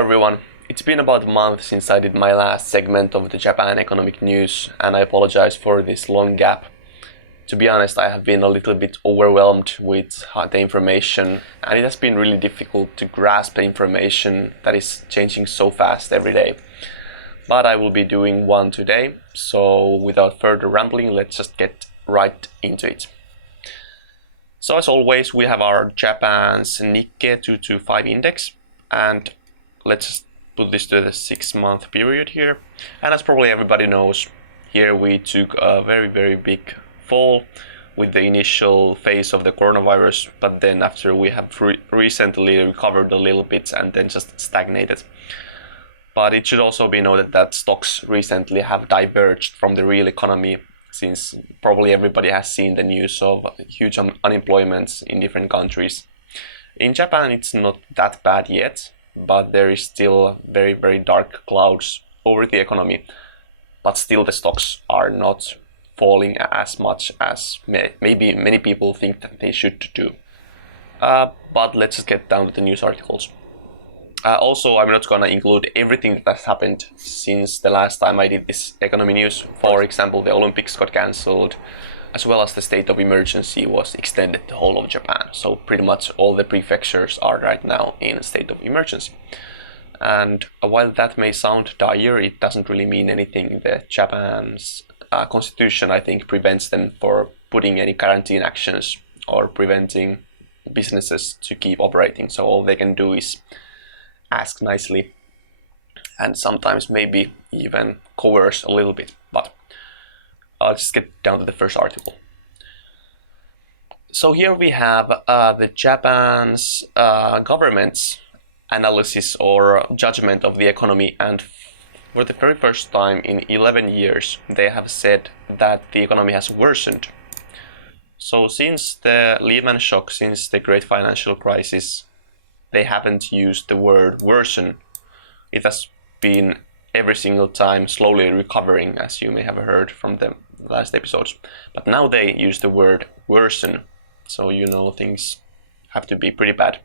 everyone. It's been about a month since I did my last segment of the Japan economic news, and I apologize for this long gap. To be honest, I have been a little bit overwhelmed with the information, and it has been really difficult to grasp the information that is changing so fast every day. But I will be doing one today, so without further rambling, let's just get right into it. So as always, we have our Japan's Nikkei 225 index, and let's just put this to the 6-month period here. And as probably everybody knows, here we took a very big fall with the initial phase of the coronavirus, but then after we have recently recovered a little bit and then just stagnated. But it should also be noted that stocks recently have diverged from the real economy, since probably everybody has seen the news of huge unemployment in different countries. In Japan it's not that bad yet, but there is still very dark clouds over the economy. But still the stocks are not falling as much as maybe many people think that they should do. But let's just get down to the news articles. Also, I'm not gonna include everything that has happened since the last time I did this economy news. For example, the Olympics got cancelled, as well as the state of emergency was extended to the whole of Japan. So pretty much all the prefectures are right now in a state of emergency. And while that may sound dire, it doesn't really mean anything. The Japan's constitution, I think, prevents them for putting any quarantine actions or preventing businesses to keep operating. So all they can do is ask nicely and sometimes maybe even coerce a little bit. But I'll just get down to the first article. So here we have the Japan's government's analysis or judgment of the economy, and for the very first time in 11 years they have said that the economy has worsened. So since the Lehman shock, since the great financial crisis, they haven't used the word worsen. It has been every single time slowly recovering, as you may have heard from the last episodes. But now they use the word worsen, so you know things have to be pretty bad.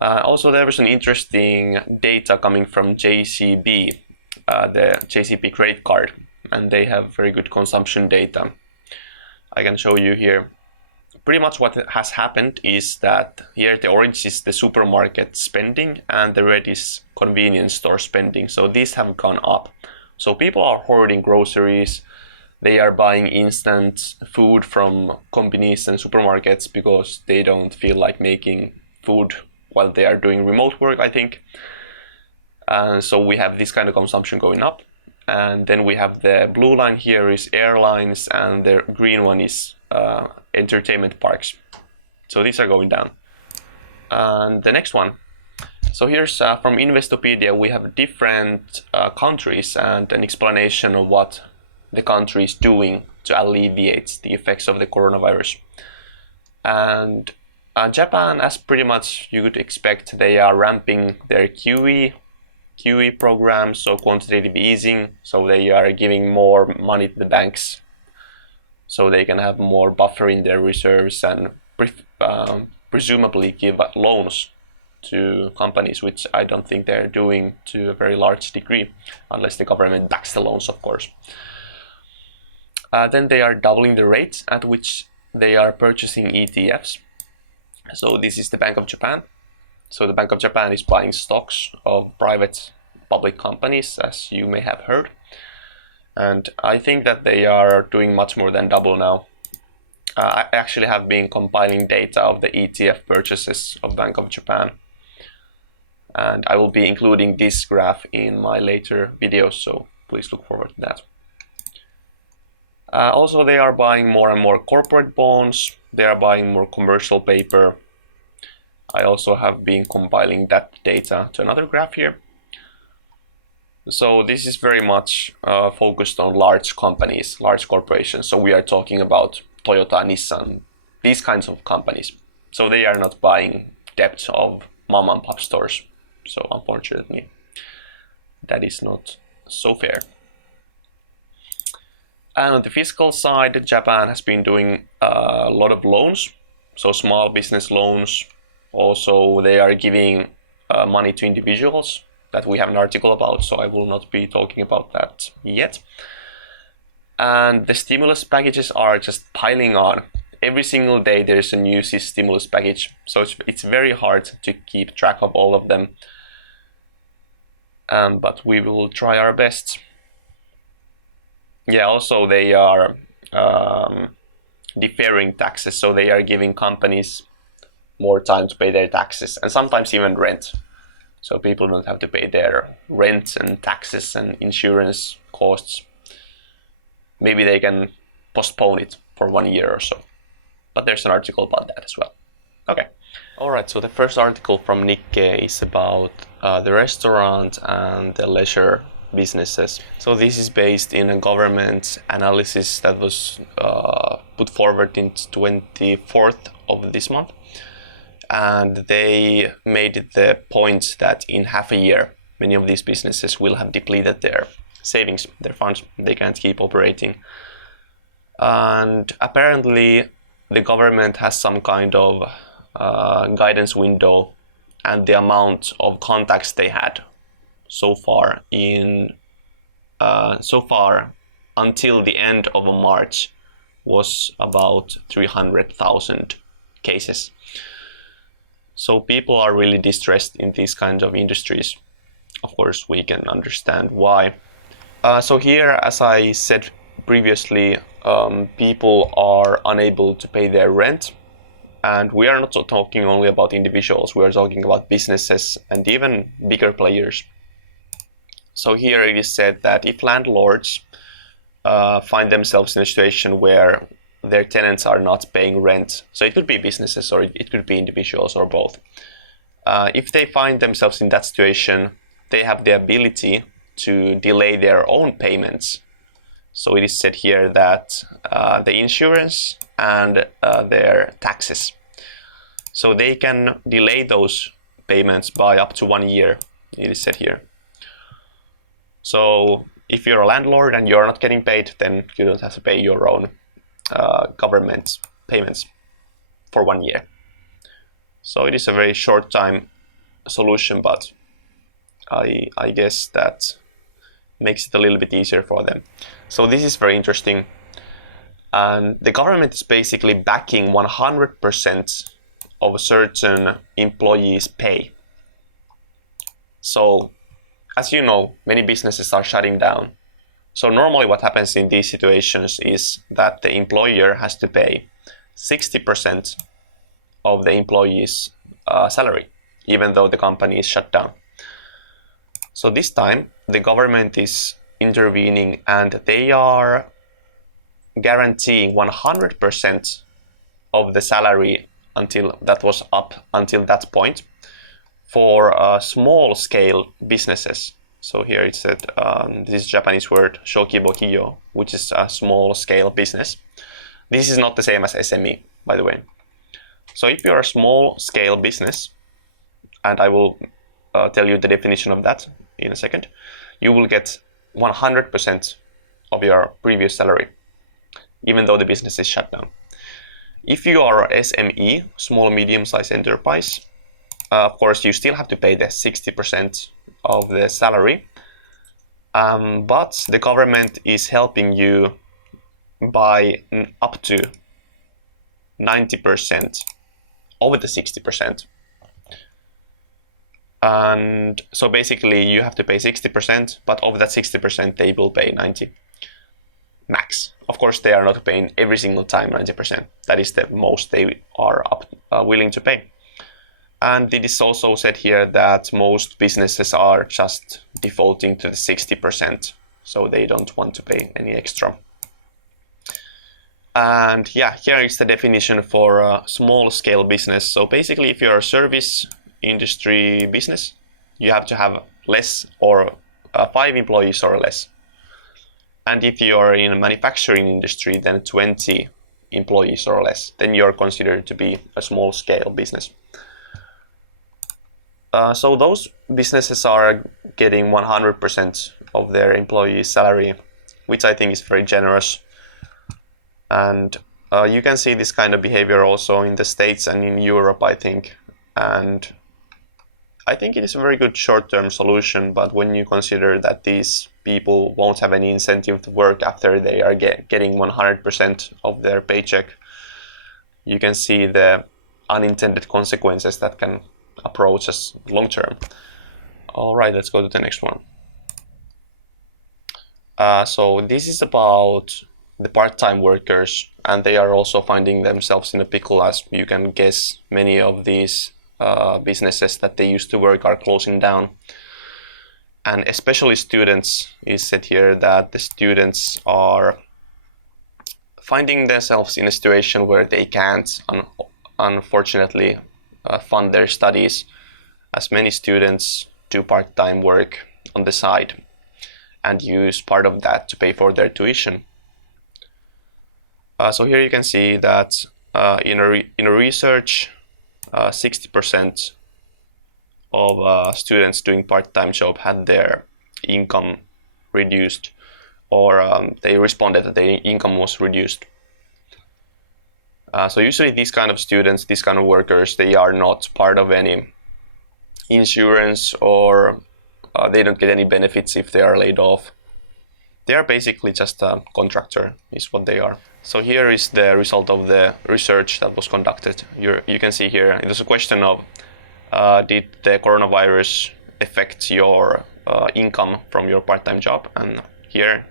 Also, there was an interesting data coming from JCB, the JCB Credit card, and they have very good consumption data. I can show you here. Pretty much what has happened is that here the orange is the supermarket spending and the red is convenience store spending. So these have gone up. So people are hoarding groceries. They are buying instant food from companies and supermarkets because they don't feel like making food while they are doing remote work, I think. And so we have this kind of consumption going up. And then we have the blue line here is airlines, and the green one is entertainment parks. So these are going down. And the next one. So here's from Investopedia, we have different countries and an explanation of what the country is doing to alleviate the effects of the coronavirus. And Japan, as pretty much you could expect, they are ramping their QE program, so quantitative easing, so they are giving more money to the banks so they can have more buffer in their reserves and presumably give loans to companies, which I don't think they're doing to a very large degree, unless the government backs the loans, of course. Then they are doubling the rates at which they are purchasing ETFs. So this is the Bank of Japan. So the Bank of Japan is buying stocks of private public companies, as you may have heard. And I think that they are doing much more than double now. I actually have been compiling data of the ETF purchases of Bank of Japan. And I will be including this graph in my later videos, so please look forward to that. Also, they are buying more and more corporate bonds. They are buying more commercial paper. I also have been compiling that data to another graph here. So this is very much focused on large companies, large corporations. So we are talking about Toyota, Nissan, these kinds of companies. So they are not buying debt of mom and pop stores. So unfortunately, that is not so fair. And on the fiscal side, Japan has been doing a lot of loans, so small business loans. Also, they are giving money to individuals that we have an article about, so I will not be talking about that yet. And the stimulus packages are just piling on. Every single day there is a new stimulus package, so it's very hard to keep track of all of them. But we will try our best. Yeah, also they are deferring taxes, so they are giving companies more time to pay their taxes and sometimes even rent. So people don't have to pay their rent and taxes and insurance costs. Maybe they can postpone it for 1 year or so. But there's an article about that as well. Okay. Alright, so the first article from Nikkei is about the restaurant and the leisure businesses. So this is based in a government analysis that was put forward in 24th of this month. And they made the point that in half a year, many of these businesses will have depleted their savings, their funds. They can't keep operating. And apparently the government has some kind of guidance window, and the amount of contacts they had so far until the end of March was about 300,000 cases. So people are really distressed in these kinds of industries. Of course, we can understand why. So here, as I said previously, people are unable to pay their rent. And we are not talking only about individuals, we are talking about businesses and even bigger players. So here it is said that if landlords find themselves in a situation where their tenants are not paying rent, so it could be businesses or it could be individuals or both. If they find themselves in that situation, they have the ability to delay their own payments. So it is said here that the insurance and their taxes. So they can delay those payments by up to 1 year, it is said here. So if you're a landlord and you're not getting paid, then you don't have to pay your own government payments for 1 year. So it is a very short time solution, but I guess that makes it a little bit easier for them. So this is very interesting. And the government is basically backing 100% of a certain employee's pay. So, as you know, many businesses are shutting down. So normally what happens in these situations is that the employer has to pay 60% of the employee's salary, even though the company is shut down. So this time the government is intervening and they are guaranteeing 100% of the salary until that was up until that point for small scale businesses. So here it said this Japanese word shokibokiyo, which is a small scale business. This is not the same as SME, by the way. So if you're a small scale business, and I will tell you the definition of that in a second, you will get 100% of your previous salary, even though the business is shut down. If you are SME, small medium-sized enterprise, of course you still have to pay the 60% of the salary, but the government is helping you by up to 90% over the 60%. And so basically you have to pay 60%, but of that 60% they will pay 90 max. Of course they are not paying every single time 90%. That is the most they are willing to pay. And it is also said here that most businesses are just defaulting to the 60%, so they don't want to pay any extra. And yeah, here is the definition for a small scale business. So basically if you're a service industry business, you have to have less or 5 employees or less. And if you're in a manufacturing industry, then 20 employees or less, then you're considered to be a small scale business. So those businesses are getting 100% of their employees' salary, which I think is very generous. And you can see this kind of behavior also in the States and in Europe, I think. And I think it is a very good short-term solution, but when you consider that these people won't have any incentive to work after they are getting 100% of their paycheck, you can see the unintended consequences that can approach us long-term. All right, let's go to the next one. So this is about the part-time workers, and they are also finding themselves in a pickle. As you can guess, many of these businesses that they used to work are closing down. And especially students, is said here that the students are finding themselves in a situation where they can't, unfortunately, fund their studies, as many students do part-time work on the side and use part of that to pay for their tuition. So here you can see that in a research, 60% of students doing part-time job had their income reduced, or they responded that their income was reduced. So usually these kind of students, these kind of workers, they are not part of any insurance, or they don't get any benefits if they are laid off. They are basically just a contractor, is what they are. So here is the result of the research that was conducted. You can see here, it was a question of did the coronavirus affect your income from your part-time job? And here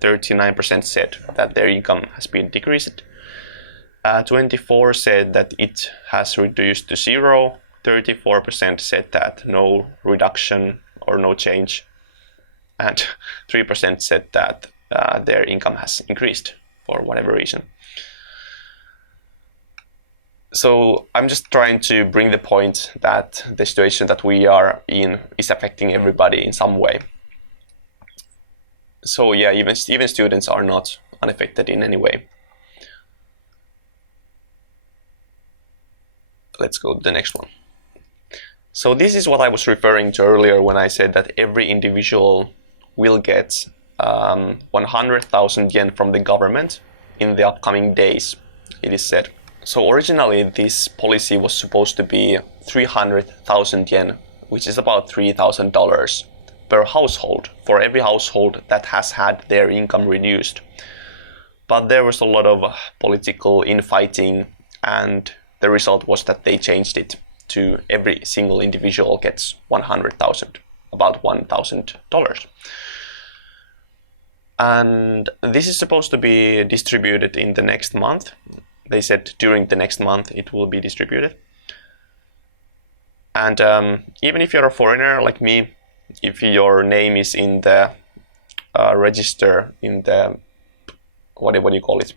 39% said that their income has been decreased. 24% said that it has reduced to zero. 34% said that no reduction or no change. And 3% said that their income has increased for whatever reason. So I'm just trying to bring the point that the situation that we are in is affecting everybody in some way. So yeah, even students are not unaffected in any way. Let's go to the next one. So this is what I was referring to earlier when I said that every individual will get 100,000 yen from the government in the upcoming days, it is said. So originally this policy was supposed to be 300,000 yen, which is about $3,000 per household, for every household that has had their income reduced. But there was a lot of political infighting, and the result was that they changed it to every single individual gets 100,000, about $1,000. And this is supposed to be distributed in the next month. They said during the next month it will be distributed. And even if you're a foreigner like me, if your name is in the register, in the, what do you call it?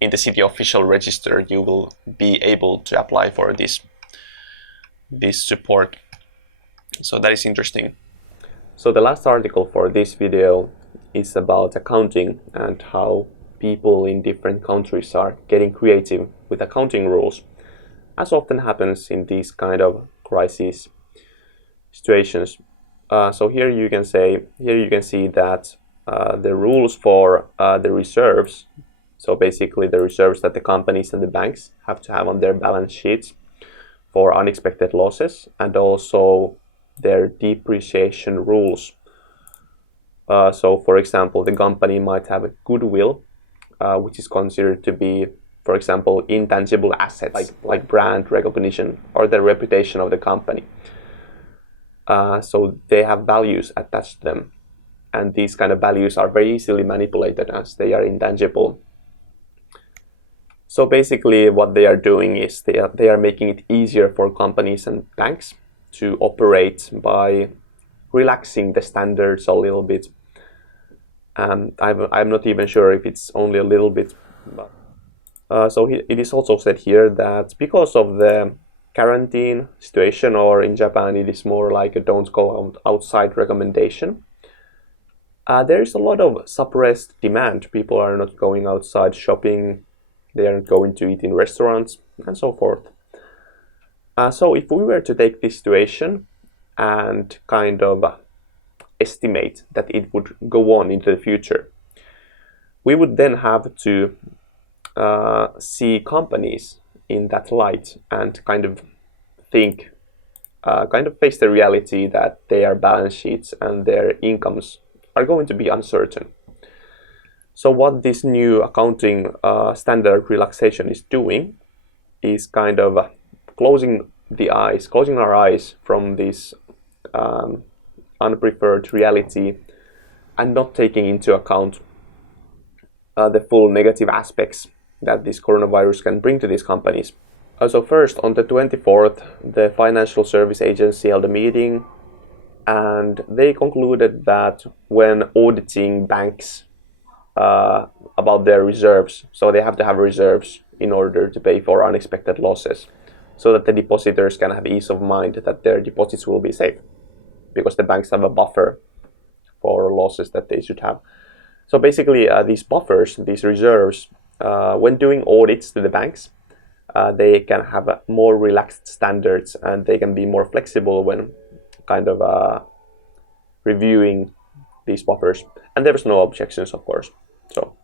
In the city official register, you will be able to apply for this support. So that is interesting. So the last article for this video is about accounting and how people in different countries are getting creative with accounting rules, as often happens in these kind of crisis situations. So here you can see that the rules for the reserves, so basically the reserves that the companies and the banks have to have on their balance sheets for unexpected losses, and also their depreciation rules. So for example, the company might have a goodwill, which is considered to be, for example, intangible assets like brand recognition or the reputation of the company. So they have values attached to them, and these kind of values are very easily manipulated as they are intangible. So basically what they are doing is they are making it easier for companies and banks to operate by relaxing the standards a little bit. I'm not even sure if it's only a little bit. But, so it is also said here that because of the quarantine situation, or in Japan it is more like a don't go outside recommendation, there is a lot of suppressed demand. People are not going outside shopping, they are not going to eat in restaurants, and so forth. So if we were to take this situation and kind of estimate that it would go on into the future, we would then have to see companies in that light and kind of think kind of face the reality that their balance sheets and their incomes are going to be uncertain. So what this new accounting standard relaxation is doing is kind of closing our eyes from this unpreferred reality and not taking into account the full negative aspects that this coronavirus can bring to these companies. So first, on the 24th, the Financial Service Agency held a meeting, and they concluded that when auditing banks about their reserves, so they have to have reserves in order to pay for unexpected losses, so that the depositors can have ease of mind that their deposits will be safe, because the banks have a buffer for losses that they should have. So basically, these buffers, these reserves, when doing audits to the banks, they can have more relaxed standards, and they can be more flexible when kind of reviewing these buffers. And there's no objections, of course. So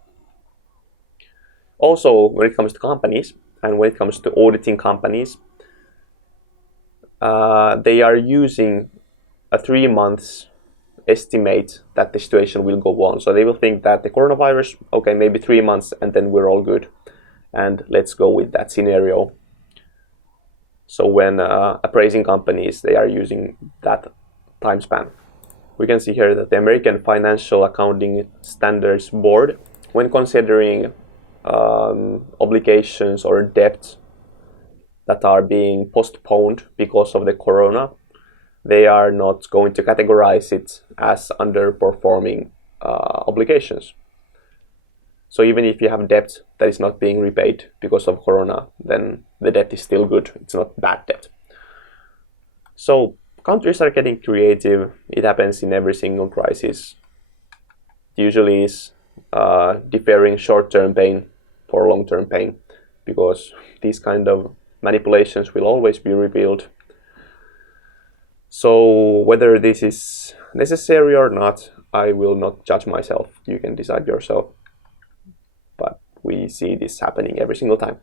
also, when it comes to companies and when it comes to auditing companies, they are using a 3 months estimate that the situation will go on. So they will think that the coronavirus, okay, maybe 3 months and then we're all good. And let's go with that scenario. So when appraising companies, they are using that time span. We can see here that the American Financial Accounting Standards Board, when considering obligations or debt that are being postponed because of the corona, they are not going to categorize it as underperforming obligations. So even if you have debt that is not being repaid because of corona, then the debt is still good. It's not bad debt. So countries are getting creative. It happens in every single crisis. It usually is deferring short-term pain for long-term pain, because these kind of manipulations will always be revealed. So whether this is necessary or not, I will not judge myself. You can decide yourself. But we see this happening every single time.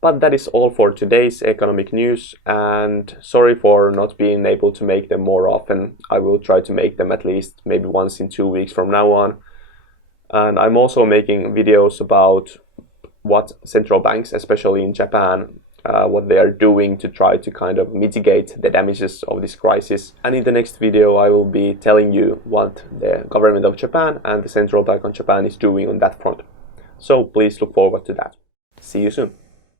But that is all for today's economic news, and sorry for not being able to make them more often. I will try to make them at least maybe once in 2 weeks from now on. And I'm also making videos about what central banks, especially in Japan, what they are doing to try to kind of mitigate the damages of this crisis. And in the next video, I will be telling you what the government of Japan and the central bank of Japan is doing on that front. So please look forward to that. See you soon.